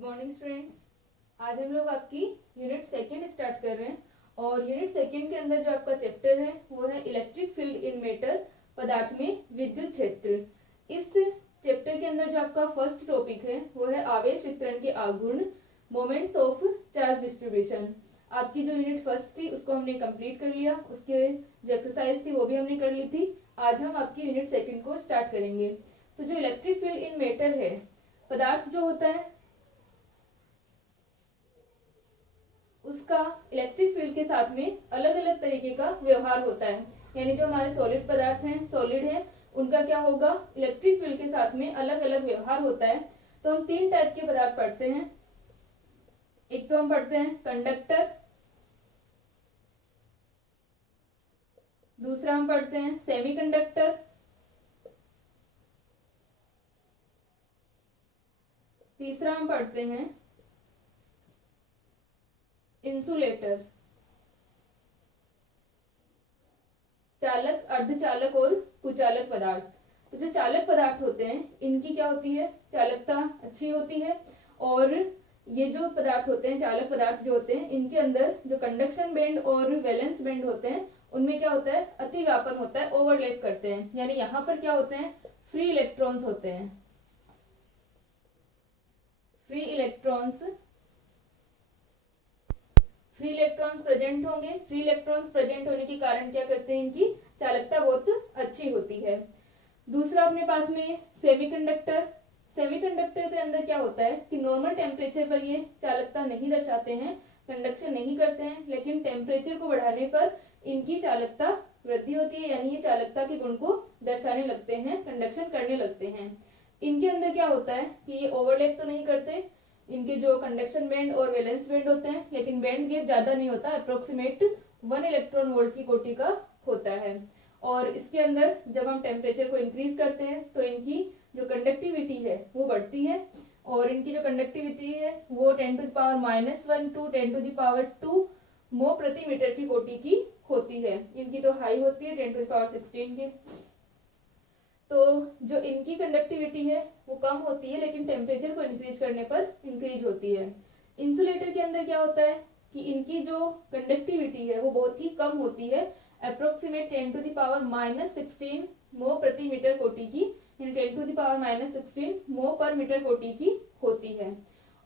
Good morning students. आज हम लोग आपकी यूनिट सेकेंड स्टार्ट कर रहे हैं और यूनिट सेकेंड के अंदर जो आपका चैप्टर है वो है इलेक्ट्रिक फील्ड इन मैटर, पदार्थ में विद्युत क्षेत्र। इस चैप्टर के अंदर जो आपका फर्स्ट टॉपिक है वो है आवेश वितरण के आघूर्ण, मोमेंट्स ऑफ चार्ज डिस्ट्रीब्यूशन। आपकी जो यूनिट फर्स्ट थी उसको हमने कंप्लीट कर लिया, उसके जो एक्सरसाइज थी वो भी हमने कर ली थी। आज हम आपकी यूनिट सेकेंड को स्टार्ट करेंगे। तो जो इलेक्ट्रिक फील्ड इन मैटर है, पदार्थ जो होता है उसका इलेक्ट्रिक फील्ड के साथ में अलग अलग तरीके का व्यवहार होता है। यानी जो हमारे सॉलिड पदार्थ हैं, सॉलिड हैं, उनका क्या होगा, इलेक्ट्रिक फील्ड के साथ में अलग अलग व्यवहार होता है। तो हम तीन टाइप के पदार्थ पढ़ते हैं। एक तो हम पढ़ते हैं कंडक्टर, दूसरा हम पढ़ते हैं सेमीकंडक्टर, तीसरा हम पढ़ते हैं इंसुलेटर। चालक, अर्धचालक और कुचालक पदार्थ। तो जो चालक पदार्थ होते हैं इनकी क्या होती है, चालकता अच्छी होती है। और ये जो पदार्थ होते हैं, चालक पदार्थ जो होते हैं, इनके अंदर जो कंडक्शन बैंड और वैलेंस बैंड होते हैं उनमें क्या होता है, अति व्यापन होता है, ओवरलैप करते हैं। यानी यहाँ पर क्या होते हैं, फ्री इलेक्ट्रॉन्स होते हैं। फ्री इलेक्ट्रॉन्स प्रेजेंट होंगे। फ्री इलेक्ट्रॉन्स प्रेजेंट होने के कारण क्या करते हैं, इनकी चालकता बहुत अच्छी होती है। दूसरा अपने पास में सेमीकंडक्टर। सेमीकंडक्टर के अंदर क्या होता है कि नॉर्मल टेम्परेचर पर ये चालकता नहीं दर्शाते हैं, कंडक्शन नहीं करते हैं, लेकिन टेम्परेचर को बढ़ाने पर इनकी चालकता वृद्धि होती है। यानी ये चालकता के गुण को दर्शाने लगते हैं, कंडक्शन करने लगते हैं। इनके अंदर क्या होता है कि ये ओवरलैप तो नहीं करते, इनके जो कंडक्शन बैंड और वैलेंस बैंड होते हैं, लेकिन बैंड गैप ज्यादा नहीं होता, अप्रोक्सीमेट 1 इलेक्ट्रॉन वोल्ट की कोटि का होता है। और इसके अंदर जब हम टेम्परेचर को इंक्रीज करते हैं तो इनकी जो कंडक्टिविटी है वो बढ़ती है। और इनकी जो कंडक्टिविटी है वो 10⁻⁻1 टू 10⁻2 मो प्रति मीटर की कोटि की होती है। इनकी तो हाई होती है 10⁻16 की। तो जो इनकी कंडक्टिविटी है वो कम होती है, लेकिन टेम्परेचर को इंक्रीज करने पर इंक्रीज होती है। इंसुलेटर के अंदर क्या होता है कि इनकी जो कंडक्टिविटी है वो बहुत ही कम होती है, अप्रोक्सीमेट 10⁻⁻16 मो प्रति मीटर कोटि की, 10⁻⁻16 मो पर मीटर कोटि की होती है।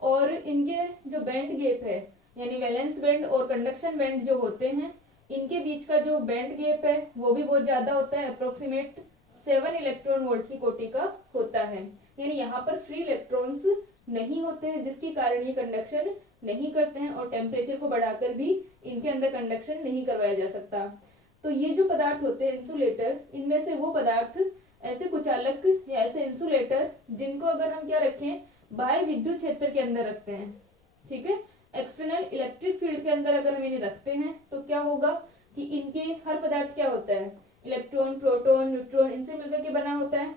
और इनके जो बैंड गैप है, यानी वैलेंस बैंड और कंडक्शन बैंड जो होते हैं, इनके बीच का जो बैंड गैप है वो भी बहुत ज्यादा होता है, अप्रोक्सीमेट 7 इलेक्ट्रॉन वोल्ट की कोटि का होता है। यानी यहाँ पर फ्री इलेक्ट्रॉन्स नहीं होते हैं, जिसके कारण ये कंडक्शन नहीं करते हैं और टेम्परेचर को बढ़ाकर भी इनके अंदर कंडक्शन नहीं करवाया जा सकता। तो ये जो पदार्थ होते हैं इंसुलेटर, इनमें से वो पदार्थ ऐसे कुचालक या ऐसे इंसुलेटर जिनको अगर हम क्या रखें, बाह्य विद्युत क्षेत्र के अंदर रखते हैं, ठीक है, एक्सटर्नल इलेक्ट्रिक फील्ड के अंदर अगर हम इन्हें रखते हैं तो क्या होगा कि इनके हर पदार्थ क्या होता है, इलेक्ट्रॉन, प्रोटॉन, न्यूट्रॉन, इनसे मिलकर के बना होता है।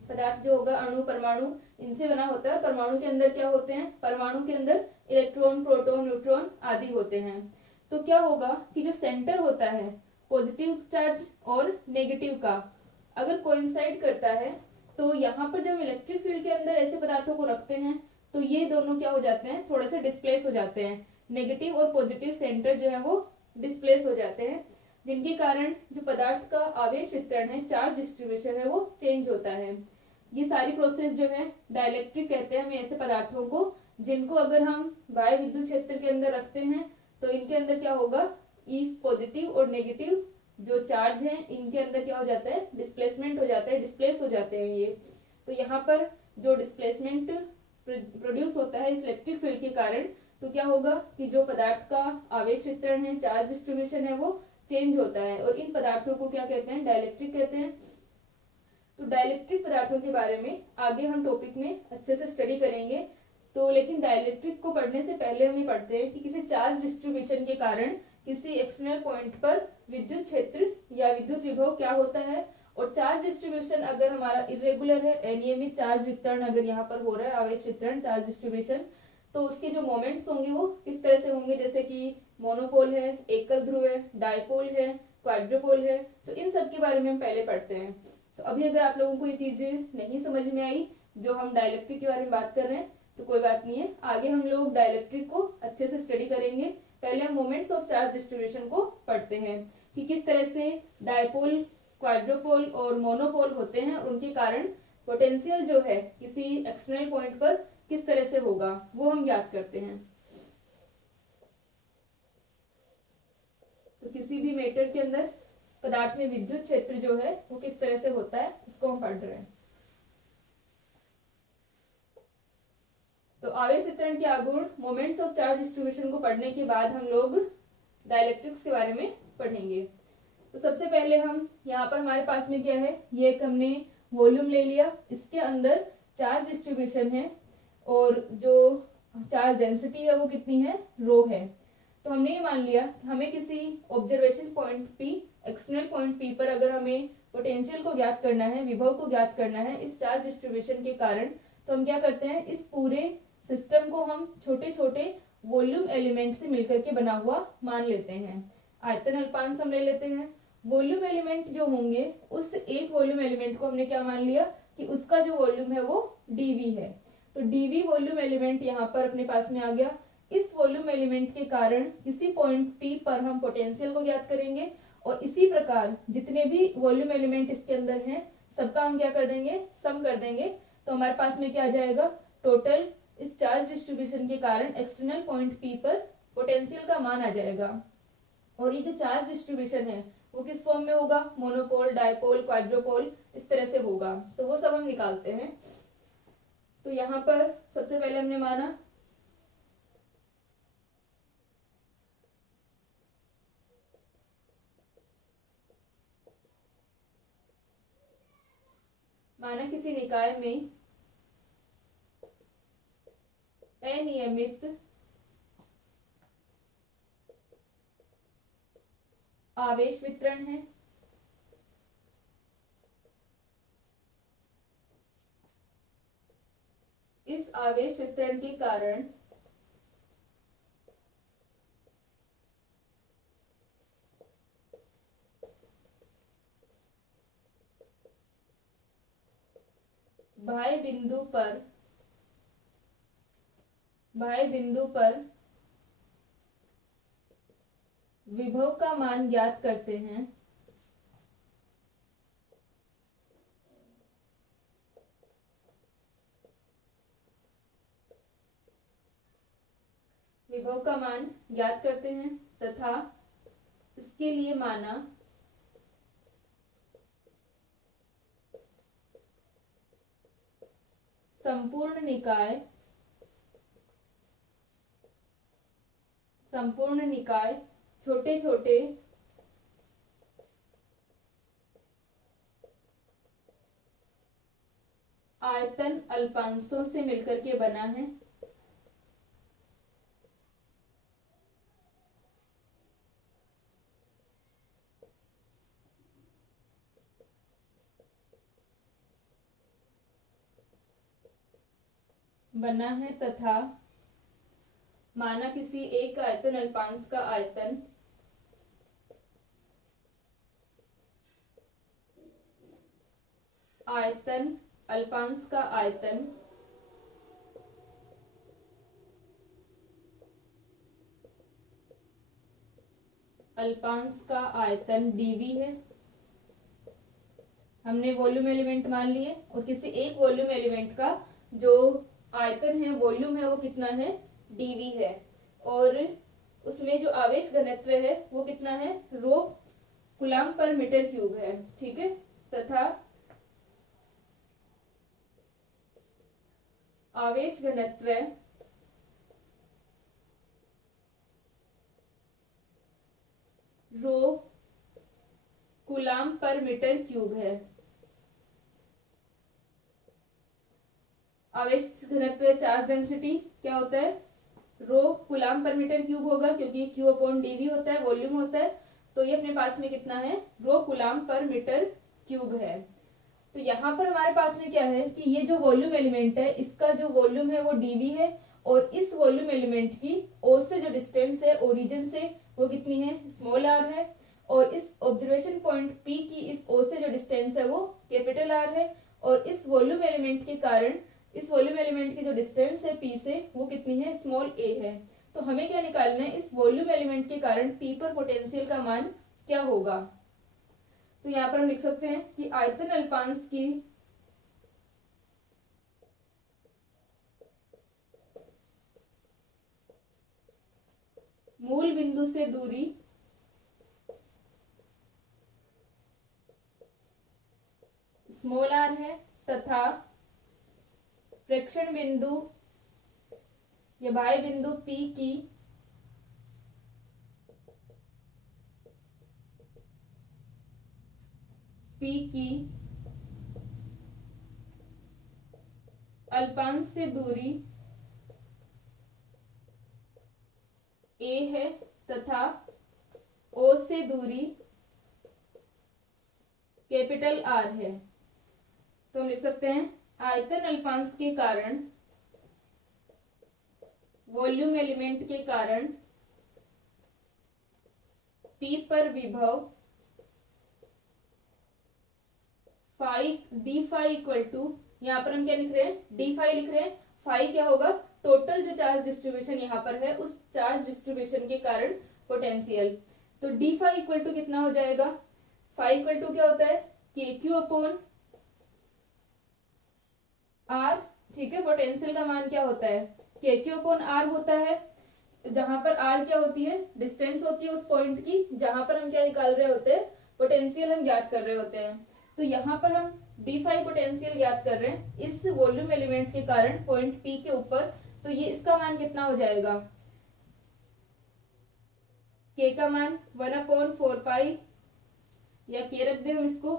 पदार्थ जो होगा, अणु, परमाणु, इनसे बना होता है। परमाणु के अंदर क्या होते हैं, परमाणु के अंदर इलेक्ट्रॉन, प्रोटॉन, न्यूट्रॉन आदि होते हैं। तो क्या होगा कि जो सेंटर होता है पॉजिटिव चार्ज और नेगेटिव का अगर कोइंसाइड करता है, तो यहाँ पर जब हम इलेक्ट्रिक फील्ड के अंदर ऐसे पदार्थों को रखते हैं तो ये दोनों क्या हो जाते हैं, थोड़े से डिस्प्लेस हो जाते हैं। नेगेटिव और पॉजिटिव सेंटर जो है वो डिस्प्लेस हो जाते हैं, जिनके कारण जो पदार्थ का आवेश वितरण है, चार्ज डिस्ट्रीब्यूशन है, वो चेंज होता है। ये सारी प्रोसेस जो है डाइलेक्ट्रिक कहते हैं हमें ऐसे पदार्थों को, जिनको अगर हम बाह्य विद्युत क्षेत्र के अंदर रखते हैं तो इनके अंदर क्या होगा, इस पॉजिटिव और नेगेटिव जो चार्ज है इनके अंदर क्या हो जाता है, डिस्प्लेसमेंट हो जाता है, डिस्प्लेस हो जाते हैं ये। तो यहाँ पर जो डिस्प्लेसमेंट प्रोड्यूस होता है इस इलेक्ट्रिक फील्ड के कारण, तो क्या होगा कि जो पदार्थ का आवेश वितरण है, चार्ज डिस्ट्रीब्यूशन है, वो चेंज होता है। और इन पदार्थों को क्या कहते हैं, डाइलेक्ट्रिक कहते हैं। तो डाइलेक्ट्रिक पदार्थों के बारे में आगे हम टॉपिक में अच्छे से स्टडी करेंगे। तो लेकिन डाइलेक्ट्रिक को पढ़ने से पहले हम ये पढ़ते हैं कि किसी चार्ज डिस्ट्रीब्यूशन के कारण किसी एक्सटर्नल पॉइंट पर विद्युत क्षेत्र या विद्युत विभव क्या होता है। और चार्ज डिस्ट्रीब्यूशन अगर हमारा इरेगुलर है, अनियमित चार्ज वितरण अगर यहाँ पर हो रहा है, आवेश वितरण, चार्ज डिस्ट्रीब्यूशन, तो उसके जो मोमेंट्स होंगे वो किस तरह से होंगे, जैसे कि मोनोपोल है, एकल ध्रुव है, डाइपोल है, क्वाड्रुपोल है। तो इन सब के बारे में हम पहले पढ़ते हैं। तो अभी अगर आप लोगों को ये चीज नहीं समझ में आई जो हम डाइलेक्ट्रिक के बारे में बात कर रहे हैं, तो कोई बात नहीं है, आगे हम लोग डाइलेक्ट्रिक को अच्छे से स्टडी करेंगे। पहले हम मोमेंट्स ऑफ चार्ज डिस्ट्रीब्यूशन को पढ़ते हैं कि किस तरह से डायपोल, क्वाड्रोपोल और मोनोपोल होते हैं, उनके कारण पोटेंशियल जो है किसी एक्सटर्नल पॉइंट पर किस तरह से होगा वो हम याद करते हैं। तो किसी भी मैटर के अंदर पदार्थ में विद्युत क्षेत्र जो है वो किस तरह से होता है उसको हम पढ़ रहे हैं। तो आवेश वितरण के आगुण मोमेंट्स ऑफ चार्ज डिस्ट्रीब्यूशन को पढ़ने के बाद हम लोग डाइलेक्ट्रिक्स के बारे में पढ़ेंगे। तो सबसे पहले हम यहाँ पर हमारे पास में क्या है, ये एक हमने वॉल्यूम ले लिया, इसके अंदर चार्ज डिस्ट्रीब्यूशन है और जो चार्ज डेंसिटी है वो कितनी है, रो है। तो हमने ये मान लिया कि हमें किसी observation point P, external point P पर अगर हमें पोटेंशियल को ज्ञात करना है, विभव को ज्ञात करना है इस चार्ज डिस्ट्रीब्यूशन के कारण, तो हम क्या करते हैं, इस पूरे सिस्टम को हम छोटे छोटे वॉल्यूम एलिमेंट से मिलकर के बना हुआ मान लेते हैं। आयतन अल्पांश हम ले लेते हैं। वॉल्यूम एलिमेंट जो होंगे उस एक वॉल्यूम एलिमेंट को हमने क्या मान लिया कि उसका जो वॉल्यूम है वो डीवी है। तो डीवी वॉल्यूम एलिमेंट यहाँ पर अपने पास में आ गया। इस वॉल्यूम एलिमेंट के कारण किसी पॉइंट पी पर हम पोटेंशियल को ज्ञात करेंगे और इसी प्रकार जितने भी वॉल्यूम एलिमेंट इसके अंदर हैं सबका हम क्या कर देंगे, सम कर देंगे। तो हमारे पास में क्या आ जाएगा, टोटल इस चार्ज डिस्ट्रीब्यूशन के कारण एक्सटर्नल पॉइंट पी पर पोटेंशियल का मान आ जाएगा। और ये जो चार्ज डिस्ट्रीब्यूशन है वो किस फॉर्म में होगा, मोनोपोल, डायपोल, क्वाड्रोपोल, इस तरह से होगा। तो वो सब हम निकालते हैं। तो यहाँ पर सबसे पहले हमने माना किसी निकाय में अनियमित आवेश वितरण है। इस आवेश वितरण के कारण बाह्य बिंदु पर विभव का मान ज्ञात करते हैं। विभव का मान ज्ञात करते हैं तथा इसके लिए माना संपूर्ण निकाय छोटे छोटे आयतन अल्पांशों से मिलकर के बना है। तथा माना किसी एक आयतन अल्पांश का आयतन अल्पांश का आयतन dV है। हमने वॉल्यूम एलिमेंट मान लिए और किसी एक वॉल्यूम एलिमेंट का जो आयतन है, वॉल्यूम है, वो कितना है, dV है। और उसमें जो आवेश घनत्व है वो कितना है, रो कूलम्ब पर मीटर क्यूब है। ठीक है, तथा आवेश घनत्व रो कूलम्ब पर मीटर क्यूब है। आवेश घनत्व चार्ज डेंसिटी क्या होता है, रो कूलम्ब पर मीटर क्यूब होगा क्योंकि Q अपॉन dV होता है, वॉल्यूम होता है। तो ये अपने पास में कितना है, रो कूलम्ब पर मीटर क्यूब है। तो यहाँ पर हमारे पास में क्या है कि ये जो वॉल्यूम एलिमेंट है इसका जो वॉल्यूम है वो dV है और इस वॉल्यूम एलिमेंट की O से जो डिस्टेंस है ओरिजिन से वो कितनी है, स्मॉल r है। और इस ऑब्जर्वेशन पॉइंट P की इस O से जो डिस्टेंस है वो कैपिटल R है। और इस वॉल्यूम एलिमेंट के कारण इस वॉल्यूम एलिमेंट की जो डिस्टेंस है पी से वो कितनी है, स्मॉल ए है। तो हमें क्या निकालना है, इस वॉल्यूम एलिमेंट के कारण पी पर पोटेंशियल का मान क्या होगा। तो यहाँ पर हम लिख सकते हैं कि आयतन अल्पांश की मूल बिंदु से दूरी स्मॉल आर है तथा प्रेक्षण बिंदु या बाह्य बिंदु पी की अल्पांश से दूरी ए है तथा ओ से दूरी कैपिटल आर है। तो हम लिख सकते हैं आयतन अल्पांश के कारण वॉल्यूम एलिमेंट के कारण पी पर विभव phi d phi equal to, यहाँ पर हम क्या लिख रहे हैं, डी फाई लिख रहे हैं। फाई क्या होगा, टोटल जो चार्ज डिस्ट्रीब्यूशन यहाँ पर है उस चार्ज डिस्ट्रीब्यूशन के कारण पोटेंशियल। तो डी फाई इक्वल टू कितना हो जाएगा, फाई इक्वल टू क्या होता है, के क्यू अपॉन आर। ठीक है, पोटेंशियल का मान क्या होता है, के क्यू अपॉन आर होता है, जहां पर आर क्या होती है, डिस्टेंस होती है उस पॉइंट की जहां पर हम क्या निकाल रहे होते हैं, पोटेंशियल हम ज्ञात कर रहे होते हैं। तो यहाँ पर हम डी फाई पोटेंशियल ज्ञात कर रहे हैं इस वॉल्यूम एलिमेंट के कारण पॉइंट पी के ऊपर। तो ये इसका मान कितना हो जाएगा, के का मान 1/4 या के रख दे हम इसको,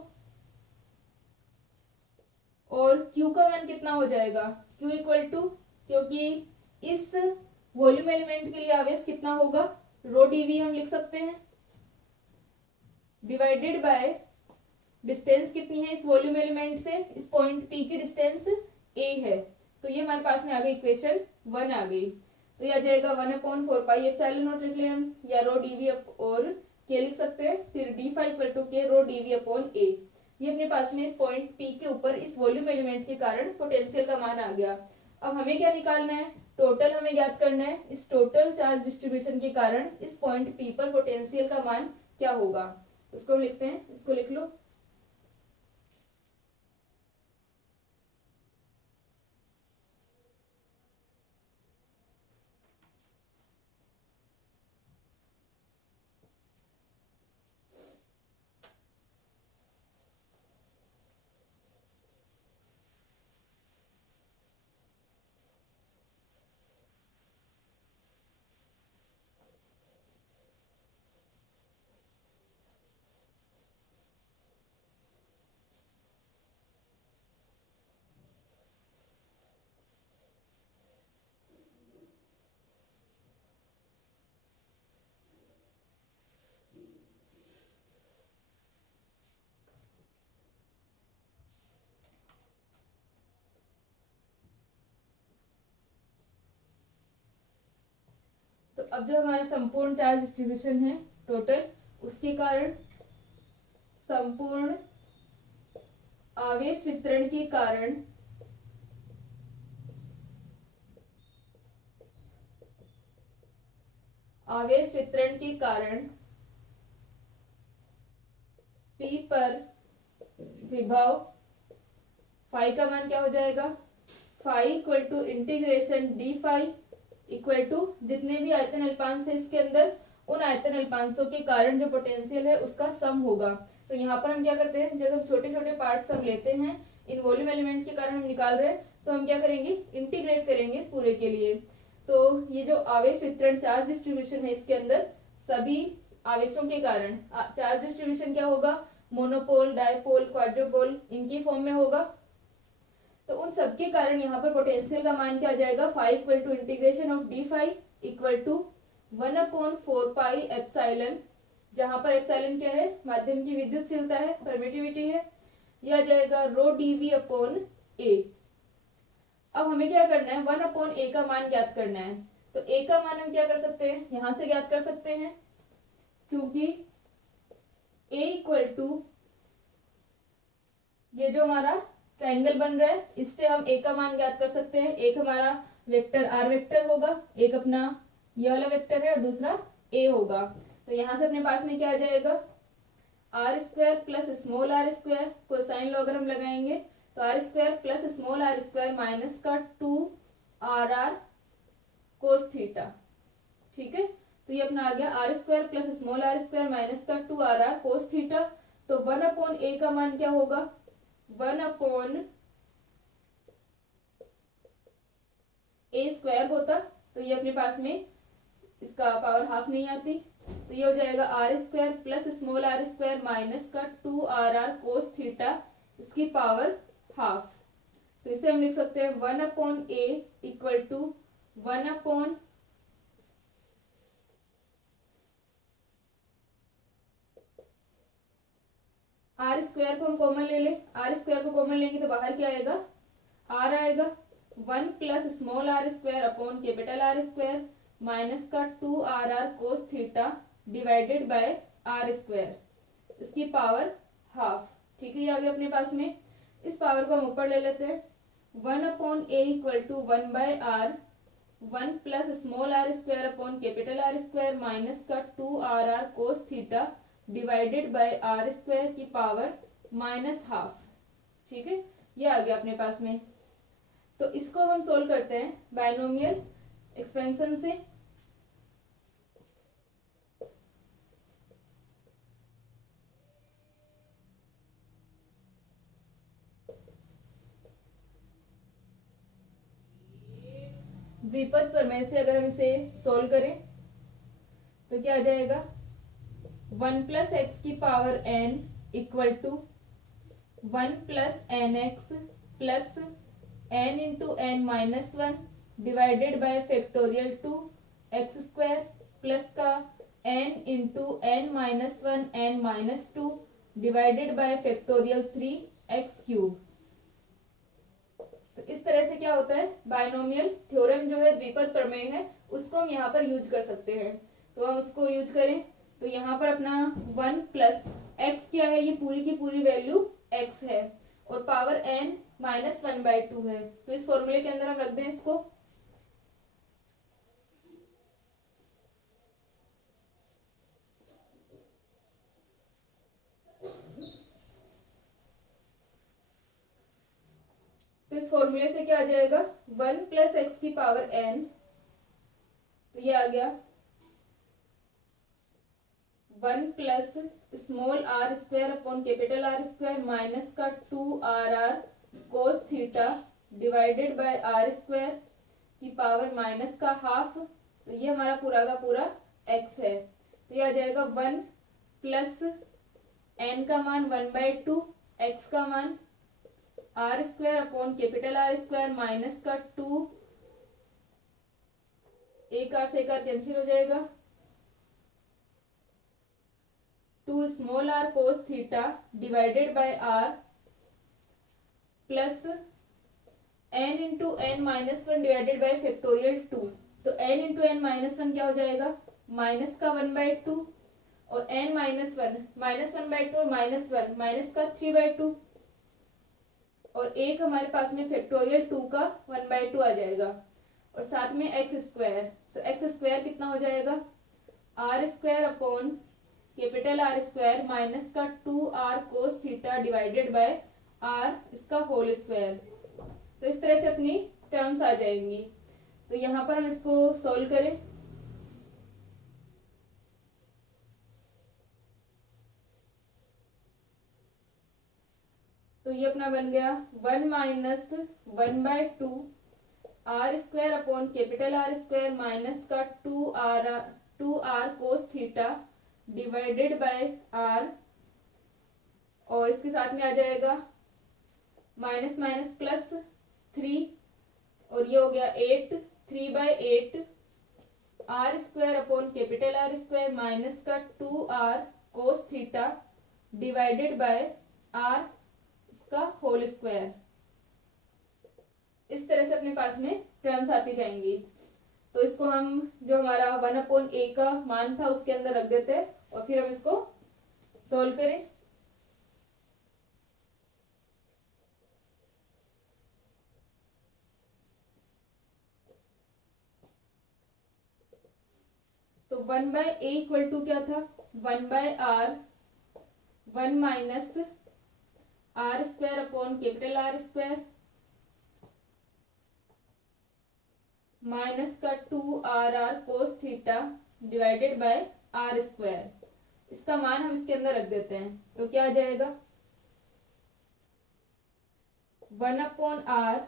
और Q का मान कितना हो जाएगा, Q इक्वल टू, क्योंकि इस वॉल्यूम एलिमेंट के लिए आवेश कितना होगा, रो डीवी हम लिख सकते हैं, डिवाइडेड बाय डिस्टेंस कितनी है इस वॉल्यूम एलिमेंट से, इस पॉइंट P की डिस्टेंस A है। तो ये हमारे पास में आ गई इक्वेशन 1 आ गई। तो यह आ जाएगा 1/4 एप्सिलॉन नॉट लिख लें हम, या रो डीवी और के लिख सकते हैं, फिर डी फाई इक्वल टू के रो डीवी अपॉन ए। ये अपने पास में इस पॉइंट P के ऊपर इस वॉल्यूम एलिमेंट के कारण पोटेंशियल का मान आ गया। अब हमें क्या निकालना है, टोटल हमें ज्ञात करना है, इस टोटल चार्ज डिस्ट्रीब्यूशन के कारण इस पॉइंट P पर पोटेंशियल का मान क्या होगा। उसको हम लिखते हैं, इसको लिख लो। तो अब जो हमारा संपूर्ण चार्ज डिस्ट्रीब्यूशन है टोटल, उसके कारण संपूर्ण आवेश वितरण के कारण आवेश वितरण के कारण P पर विभव फाई का मान क्या हो जाएगा, phi equal to integration d phi equal to जितने भी आयतन अल्पांश है इसके अंदर, उन आयतन अल्पांशों के कारण जो पोटेंशियल है उसका सम होगा। तो यहाँ पर हम क्या करते हैं, जब हम छोटे छोटे पार्ट्स हम लेते हैं इन वॉल्यूम एलिमेंट के कारण हम निकाल रहे हैं, तो हम क्या करेंगे, इंटीग्रेट करेंगे इस पूरे के लिए। तो ये जो आवेश वितरण चार्ज डिस्ट्रीब्यूशन है इसके अंदर सभी आवेशों के कारण चार्ज डिस्ट्रीब्यूशन क्या होगा, मोनोपोल, डायपोल, क्वाड्रोपोल, इनकी फॉर्म में होगा। तो उन सबके कारण यहाँ पर पोटेंशियल का मान क्या आ जाएगा, phi equal to integration of d phi equal to 1/4 epsilon, जहां पर एप्सिलॉन क्या है, माध्यम की विद्युतशीलता है, परमिटिविटी है, यह आ जाएगा रो डीवी अपॉन ए। अब हमें क्या करना है, 1/a का मान ज्ञात करना है। तो a का मान हम क्या कर सकते हैं, यहां से ज्ञात कर सकते हैं, क्योंकि a इक्वल टू ये जो हमारा ट्राइंगल बन रहा है, इससे हम ए का मान ज्ञात कर सकते हैं। एक हमारा वेक्टर आर वेक्टर होगा, एक अपना ये वाला वेक्टर है और दूसरा ए होगा। तो यहाँ से अपने पास में क्या आ जाएगा, are square plus small r square, cosine logarithm लगाएंगे तो R square plus small r square minus का 2 आर कोस थीटा। ठीक है, तो ये अपना आ गया R square plus small r square minus का 2 आर कोस थीटा। तो 1/a का मान क्या होगा, 1/a स्क्वायर होता। तो ये अपने पास में इसका पावर हाफ नहीं आती, तो ये हो जाएगा are square plus small r square minus का 2 कोस थीटा, इसकी पावर हाफ। तो इसे हम लिख सकते हैं 1/a equal to 1/, are square को हम कॉमन ले ले, आर स्क्वायर को कॉमन लेंगे तो बाहर क्या आएगा, आर आएगा। 1 plus small r square upon capital R square minus का 2 cos theta divided by are square, इसकी पावर हाफ। ठीक है, ये आ गया अपने पास में। इस पावर को हम ऊपर ले लेते हैं, 1/a equal to 1/r, 1 plus small r square upon capital R square minus का 2 cos theta divided by are square की पावर माइनस हाफ। ठीक है, ये आ गया अपने पास में। तो इसको हम सोल्व करते हैं बायनोमियल एक्सपेंशन से। द्विपद प्रमेय से अगर हम इसे सोल्व करें तो क्या आ जाएगा, 1 प्लस एक्स की power n equal to 1 plus n x plus n into n minus 1 divided by factorial 2 x square plus का n into n minus 1 n minus 2 divided by factorial 3 x cube. तो इस तरह से क्या होता है, binomial theorem जो है द्विपद प्रमेय है, उसको हम यहाँ पर यूज कर सकते हैं। तो हम उसको यूज करें तो यहाँ पर अपना 1 प्लस एक्स क्या है, ये पूरी की पूरी वैल्यू x है और पावर n माइनस 1/2 है। तो इस फॉर्मूले के अंदर हम रख दें इसको। तो इस फॉर्मूले से क्या आ जाएगा, 1 प्लस एक्स की पावर n, तो ये आ गया 1 plus small r square upon capital R square minus का 2 cos theta divided by are square की पावर माइनस का हाफ। तो ये हमारा पूरा का पूरा x है। तो ये आ जाएगा 1 प्लस n का मान 1/2, x का मान r square upon capital R square minus का 2, एक आर से एक आर कैंसिल हो जाएगा, 2 small r cos theta divided by R plus n into n minus 1 divided by factorial 2। तो n इंटू एन माइनस 1 क्या हो जाएगा, माइनस का 1/2 और n माइनस 1 माइनस 1/2 और माइनस 1 माइनस का 3/2 और एक हमारे पास में फैक्टोरियल 2 का 1/2 आ जाएगा और साथ में एक्स स्क्वायर। तो एक्स स्क्वायर कितना हो जाएगा, are square upon capital R square minus का 2 cos theta divided by R, इसका होल स्क्वायर। तो इस तरह से अपनी टर्म्स आ जाएंगी। तो यहाँ पर हम इसको सोल्व करें तो ये अपना बन गया 1 minus 1/2 r square upon capital R square minus का 2 cos theta divided by R, और इसके साथ में आ जाएगा माइनस माइनस प्लस 3 और ये हो गया 8, 3/8 r square upon capital R square minus का 2 cos theta divided by R, इसका होल स्क्वायर। इस तरह से अपने पास में टर्म्स आती जाएंगी। तो इसको हम जो हमारा 1/a का मान था उसके अंदर रख देते हैं और फिर हम इसको सोल्व करें। One by a equal to क्या था, 1/r, 1 minus r square upon capital R square minus का 2r cos theta divided by are square. इसका मान हम इसके अंदर रख देते हैं, तो क्या आ जाएगा 1/r,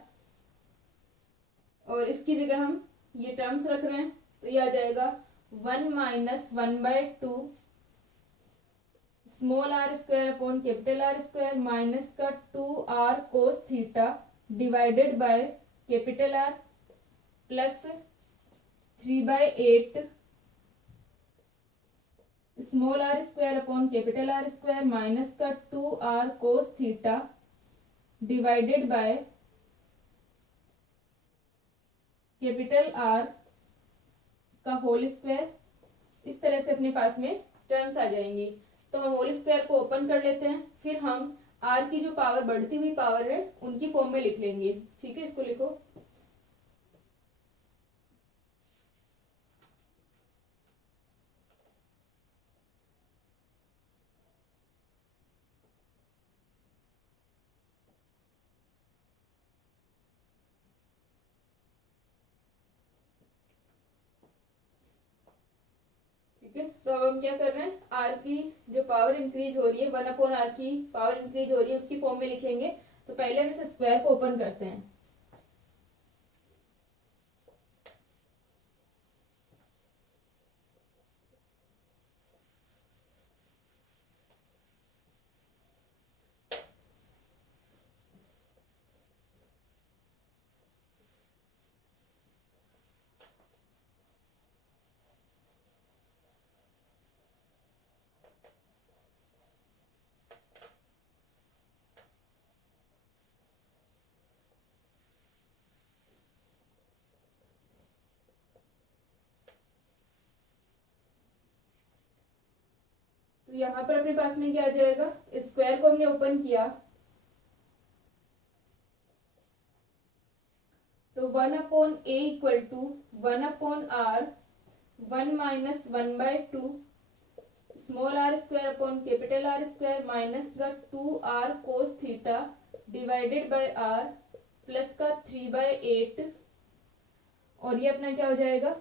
और इसकी जगह हम ये टर्म्स रख रहे हैं, तो ये आ जाएगा 1 minus 1/2 small r square upon capital R square minus का 2r cos theta divided by capital R plus 3/8 small r square upon capital R square minus का 2r cos theta divided by capital R का whole square. इस तरह से अपने पास में terms आ जाएंगी। तो हम होल स्क्वायर को ओपन कर लेते हैं, फिर हम आर की जो पावर बढ़ती हुई पावर है उनकी फॉर्म में लिख लेंगे। ठीक है, इसको लिखो। ठीक है, तो अब हम क्या कर रहे हैं, आर की जो पावर इंक्रीज हो रही है, 1/r की पावर इंक्रीज हो रही है, उसकी फॉर्म में लिखेंगे। तो पहले हम इस स्क्वायर को ओपन करते हैं। तो यहाँ पर अपने पास में क्या आ जाएगा, स्क्वायर को हमने ओपन किया तो 1/a equal to 1/r 1 minus 1/2 small r square upon capital R square minus का 2r cos theta divided by r plus का 3/8, और ये अपना क्या हो जाएगा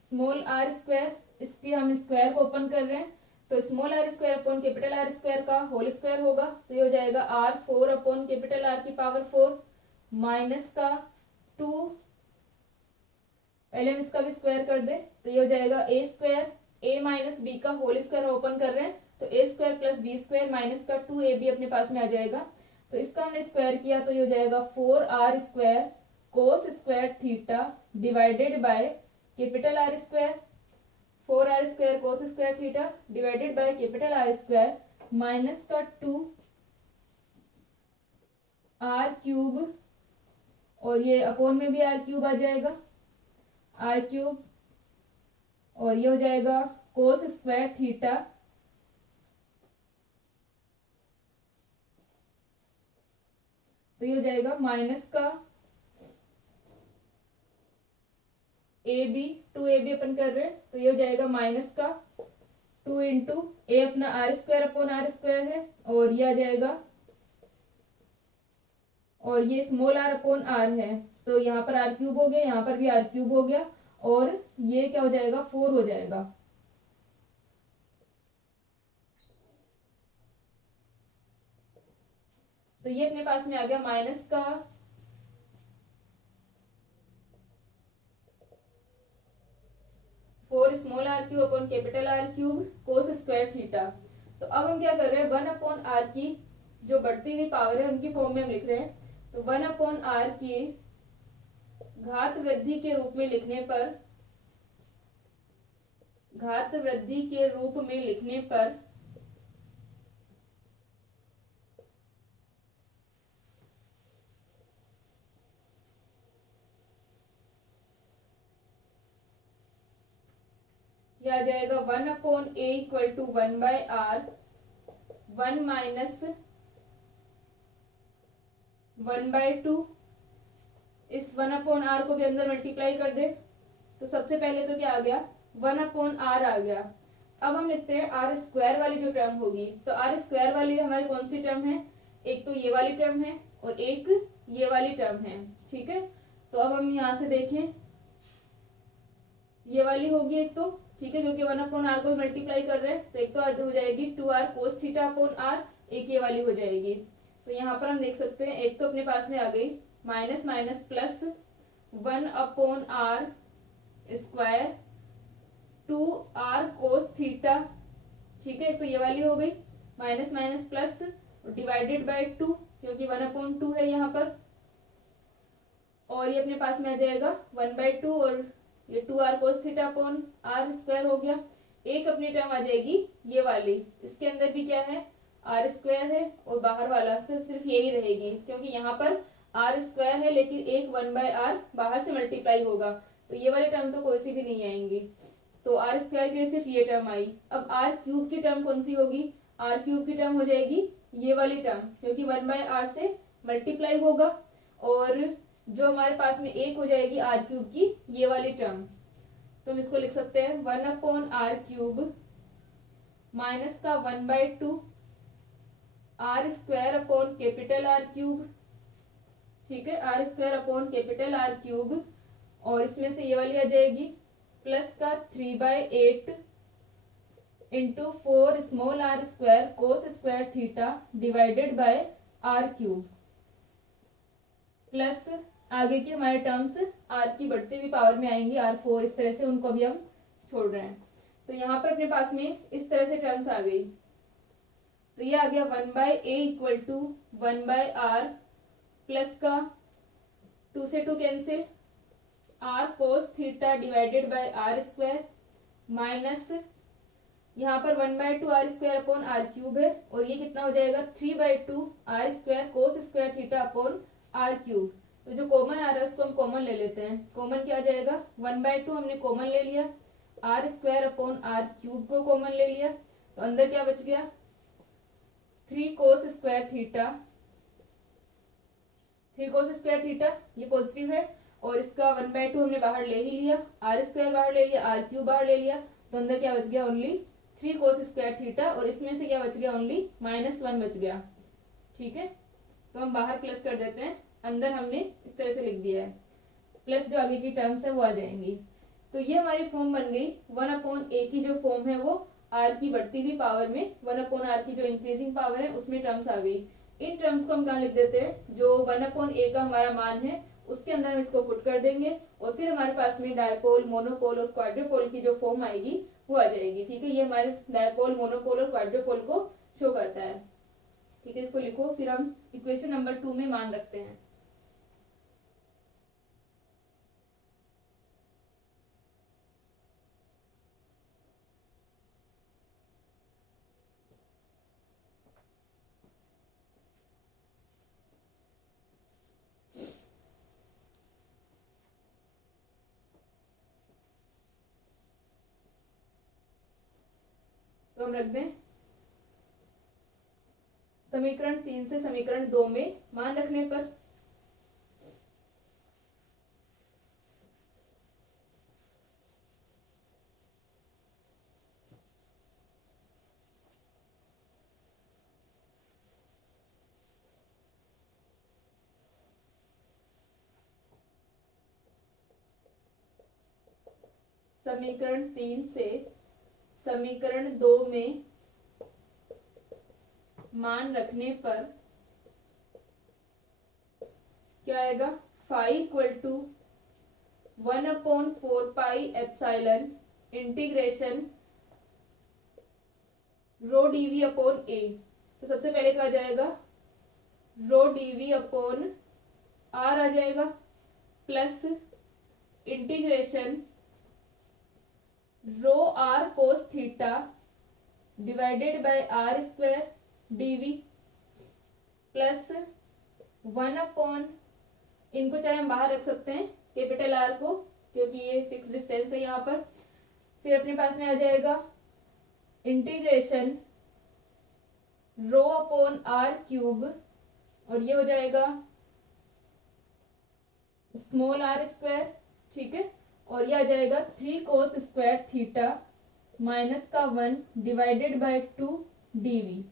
स्मॉल आर स्क्वायर, इसके हम स्क्वायर को ओपन कर रहे हैं, तो small r square upon capital R square का होल स्क्वायर होगा, तो ये हो जाएगा r4 अपॉन कैपिटल आर की पावर 4 माइनस का 2, पहले हम इसका भी स्क्वायर कर दे, तो ये हो जाएगा a square, a minus b का होल स्क्वायर ओपन कर रहे हैं, तो a square plus b square minus का 2ab अपने पास में आ जाएगा। तो इसका हमने स्क्वायर किया तो ये हो जाएगा 4r square cos square theta divided by capital R square 4r square cos square theta divided by capital R square minus का 2r क्यूब, और ये अपॉन में भी r³ आ जाएगा, r³, और ये हो जाएगा कोस स्क्वायर थीटा तो ये हो जाएगा माइनस का2ab अपन कर रहे हैं, तो ये हो जाएगा माइनस का 2 इंटू ए अपना r square upon r square है, और ये आ जाएगा, और ये स्मॉल r अपॉन r है, तो यहाँ पर r³ हो गया, यहाँ पर भी r³ हो गया, और ये क्या हो जाएगा 4 हो जाएगा। तो ये अपने पास में आ गया माइनस का 4 small r³ upon capital r³ cos square theta. तो अब हम क्या कर रहे हैं, 1/r की जो बढ़ती हुई पावर है उनकी फॉर्म में हम लिख रहे हैं, तो 1/r की घात वृद्धि के रूप में लिखने पर, घात वृद्धि के रूप में लिखने पर यह आ जाएगा 1/a equal to 1/r 1 minus 1/2, इस 1/r को भी अंदर मल्टीप्लाई कर दे, तो सबसे पहले तो क्या आ गया 1/r आ गया। अब हम लिखते हैं आर स्क्वायर वाली जो टर्म होगी, तो आर स्क्वायर वाली हमारी कौन सी टर्म है, एक तो ये वाली टर्म है और एक ये वाली टर्म है, ठीक है। तो अब हम यहाँ से देखें, ये वाली होगी एक तो, ठीक है, क्योंकि 1/r को मल्टीप्लाई कर रहे हैं, तो एक तो हो जाएगी 2r cos theta upon r, एक ये वाली हो जाएगी। तो यहाँ पर हम देख सकते हैं एक तो अपने पास में आ गई minus minus plus 1/r square 2r cos theta, ठीक है, तो ये वाली हो गई minus minus plus divided by 2, क्योंकि 1/2 है यहाँ पर, और ये अपने पास में आ जाएगा 1/2 और ये 2r cos theta upon r square हो गया। एक अपनी टर्म आ जाएगी ये वाली, इसके अंदर भी क्या है r स्क्वायर है और बाहर वाला से सिर्फ यही रहेगी, क्योंकि यहाँ पर r स्क्वायर है लेकिन एक 1/r बाहर से मल्टीप्लाई होगा, तो ये वाली टर्म तो कोई सी भी नहीं आएंगी, तो r स्क्वायर के लिए सिर्फ ये टर्म आई। अब r क्यूब की टर्म कौन सी होगी, r क्यूब की टर्म हो जाएगी ये वाली टर्म, क्योंकि 1/r से मल्टीप्लाई होगा, और जो हमारे पास में एक हो जाएगी r क्यूब की ये वाली टर्म, तो हम इसको लिख सकते हैं 1/r क्यूब माइनस का 1/2 r square upon capital R cube, ठीक है, r square upon capital R cube, और इसमें से ये वाली आ जाएगी प्लस का 3/8 into 4 small r square cos square theta divided by r cube, plus आगे के हमारे टर्म्स r की बढ़ती हुई पावर में आएंगी r4, इस तरह से उनको भी हम छोड़ रहे हैं। तो यहाँ पर अपने पास में इस तरह से टर्म्स आ गई, तो ये आ गया 1/a equal to 1/r plus का 2 से 2 cancel r cos theta divided by r square, minus यहाँ पर 1/2 r square upon r cube है, और ये कितना हो जाएगा 3/2 r square cos square theta upon r cube. तो जो कॉमन आ रहा है उसको हम कॉमन ले लेते हैं, कॉमन क्या आ जाएगा 1/2 हमने कॉमन ले लिया, r square upon r cube को कॉमन ले लिया, तो अंदर क्या बच गया 3 cos square theta, 3 cos square theta ये पॉजिटिव है, और इसका 1/2 हमने बाहर ले ही लिया, r स्क्वायर बाहर ले लिया, r क्यूब बाहर ले लिया, तो अंदर क्या बच गया ओनली 3 cos स्क्वायर थीटा, और इसमें से क्या बच गया ओनली -1 बच गया, ठीक है। तो हम बाहर प्लस कर देते हैं, अंदर हमने इस तरह से लिख दिया है, प्लस जो आगे की टर्म्स है वो आ जाएंगी। तो ये हमारी फॉर्म बन गई 1/a की जो फॉर्म है वो r की बढ़ती हुई पावर में 1/r की जो इंक्रीजिंग पावर है उसमें टर्म्स आ गई। इन टर्म्स को हम कहाँ लिख देते हैं, जो 1/a का हमारा मान है उसके अंदर हम इसको पुट कर देंगे, और फिर हमारे पास में डायपोल, मोनोपोल और क्वाड्रोपोल की जो फॉर्म आएगी वो आ जाएगी, ठीक है। ये हमारे डायपोल, मोनोपोल और क्वाड्रोपोल को शो करता है, ठीक है। इसको लिखो, फिर हम इक्वेशन नंबर 2 में मान रखते हैं। तो हम रख दें समीकरण 3 से समीकरण 2 में मान रखने पर समीकरण 3 से समीकरण 2 में मान रखने पर क्या आएगा, phi equal to 1/4 pi epsilon integration rho dV upon A. तो सबसे पहले क्या आ जाएगा, रो डीवी अपॉन आर आ जाएगा, plus integration rho r cos theta divided by are square dV, plus 1/, इनको चाहे हम बाहर रख सकते हैं कैपिटल आर को, क्योंकि ये फिक्स डिस्टेंस है यहाँ पर। फिर अपने पास में आ जाएगा integration rho upon r cube, और ये हो जाएगा स्मॉल आर स्क्वायर, ठीक है, और ये आ जाएगा 3 cos स्क्वायर थीटा माइनस का 1 डिवाइडेड बाय 2 dv।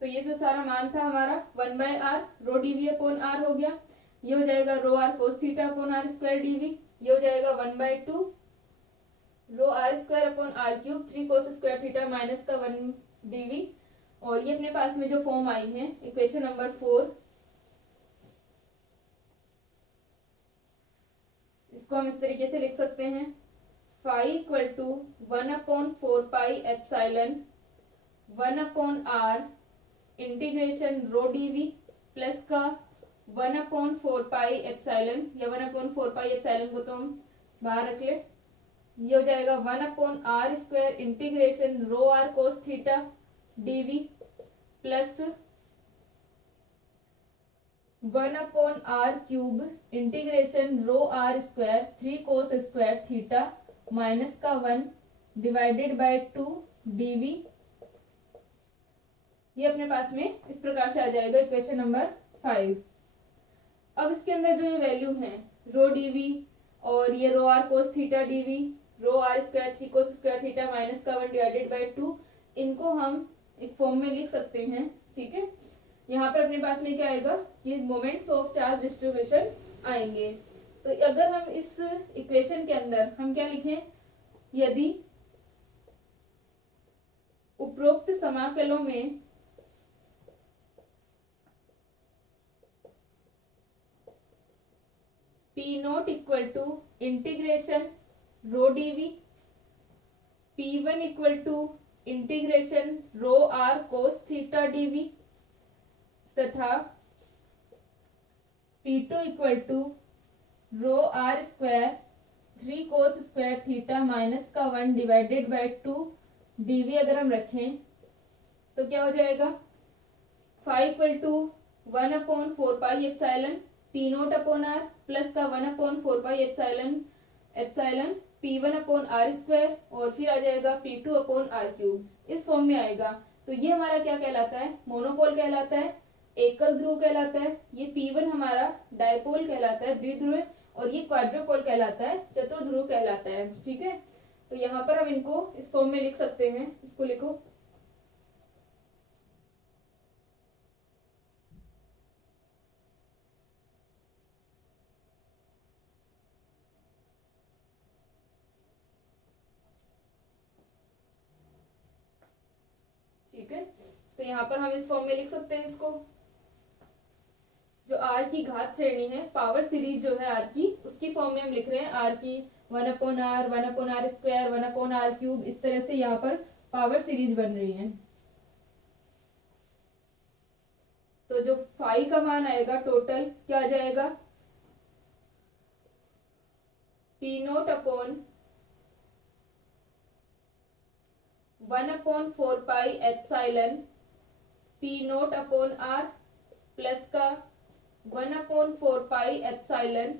तो ये जो सारा मान था हमारा 1/r रो dv अपॉन r हो गया। ये हो जाएगा रो r cos theta upon r square dv। ये हो जाएगा 1/2 रो r square upon r cube 3 cos square theta minus का 1 dv। और ये अपने पास में जो फॉर्म आई है इक्वेशन नंबर 4, इसको हम इस तरीके से लिख सकते हैं phi equal to 1/4 epsilon 1/r integration rho dv plus का 1/4 एप्सिलॉन, या 1/4 एप्सिलॉन को तो हम बाहर रख ले। ये हो जाएगा 1/r square integration rho r cos theta dv plus 1/r cube integration rho r square 3 cos square theta minus का 1 डिवाइडेड बाय 2 dv। ये अपने पास में इस प्रकार से आ जाएगा इक्वेशन नंबर 5। अब इसके अंदर जो ये वैल्यू है रो dv और ये रो r cos थीटा dv, रो r square 3 cos square theta minus का 1 डिवाइडेड बाय 2, इनको हम एक फॉर्म में लिख सकते हैं। ठीक है, यहाँ पर अपने पास में क्या आएगा, ये मोमेंट्स ऑफ चार्ज डिस्ट्रीब्यूशन आएंगे। तो अगर हम इस इक्वेशन के अंदर हम क्या लिखें, यदि उपरोक्त समाकलों में P0 equal to integration rho dv, P1 equal to integration rho r cos theta dv तथा P2 equal to rho r square 3 cos square theta minus का 1 डिवाइडेड बाय 2 dv अगर हम रखें तो क्या हो जाएगा, phi equal to 1/4 epsilon P0 upon r plus का 1/4 epsilon P1 upon r square और फिर आ जाएगा P2 अपॉन r क्यूब, इस फॉर्म में आएगा। तो ये हमारा क्या कहलाता है, मोनोपोल कहलाता है, एकल ध्रुव कहलाता है। ये P1 हमारा डायपोल कहलाता है, द्विध्रुव, और ये क्वाड्रोपोल कहलाता है, चतुर्ध्रुव कहलाता है। ठीक है, तो यहाँ पर हम इनको इस फॉर्म में लिख सकते हैं। इसको लिखो, ठीक है। तो यहाँ पर हम इस फॉर्म में लिख सकते हैं इसको, जो r की घात श्रेणी है, पावर सीरीज जो है r की, उसकी फॉर्म में हम लिख रहे हैं r की 1/r 1/r square 1/r cube, इस तरह से यहाँ पर पावर सीरीज बन रही है। तो जो फाई का मान आएगा टोटल क्या आ जाएगा, P0 upon 1/4 epsilon P0 upon r plus का 1/4 epsilon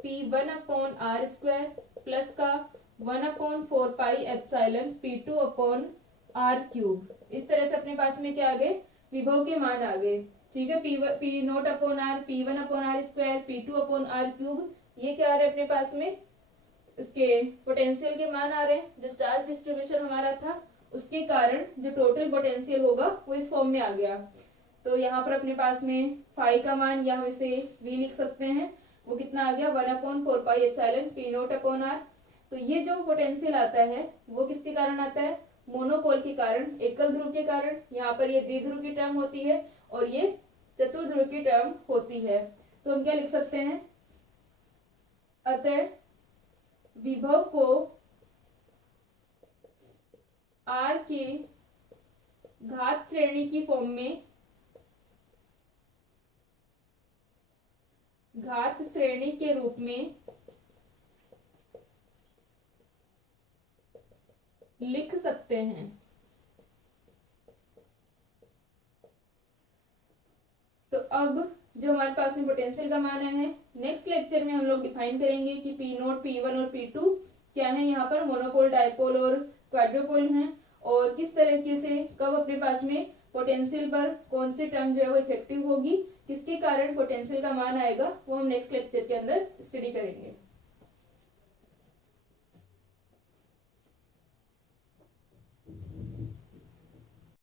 P1 upon r square plus का 1/4 epsilon P2 upon r cube. इस तरह से अपने पास में क्या आ गए, विभव के मान आ गए। ठीक है, P0 upon r, P1 upon r square, P2 upon r cube, ये क्या आ रहे हैं अपने पास में, इसके पोटेंशियल के मान आ रहे हैं। जो चार्ज डिस्ट्रीब्यूशन हमारा था उसके कारण जो टोटल पोटेंशियल होगा वो इस फॉर्म में आ गया। तो यहाँ पर अपने पास में फाई का मान, या हम इसे v लिख सकते हैं, वो कितना आ गया, 1/4 एप्सिलॉन P0 अपॉन r। तो ये जो पोटेंशियल आता है वो किसके कारण आता है, मोनोपोल के कारण, एकल ध्रुव के कारण। यहाँ पर ये द्विध्रुव की टर्म होती है और ये चतुर्ध्रुव की टर्म होती है। तो हम क्या लिख सकते हैं, अतः विभव को r के घात श्रेणी की फॉर्म में, घात श्रेणी के रूप में लिख सकते हैं। तो अब जो हमारे पास में पोटेंशियल का मान है, नेक्स्ट लेक्चर में हम लोग डिफाइन करेंगे कि P0, P1 और P2 क्या है, यहाँ पर मोनोपोल, डायपोल और क्वाड्रोपोल हैं, और किस तरीके से कब अपने पास में पोटेंशियल पर कौन सी टर्म जो है वो इफेक्टिव होगी, किसके कारण पोटेंशियल का मान आएगा, वो हम नेक्स्ट लेक्चर के अंदर स्टडी करेंगे।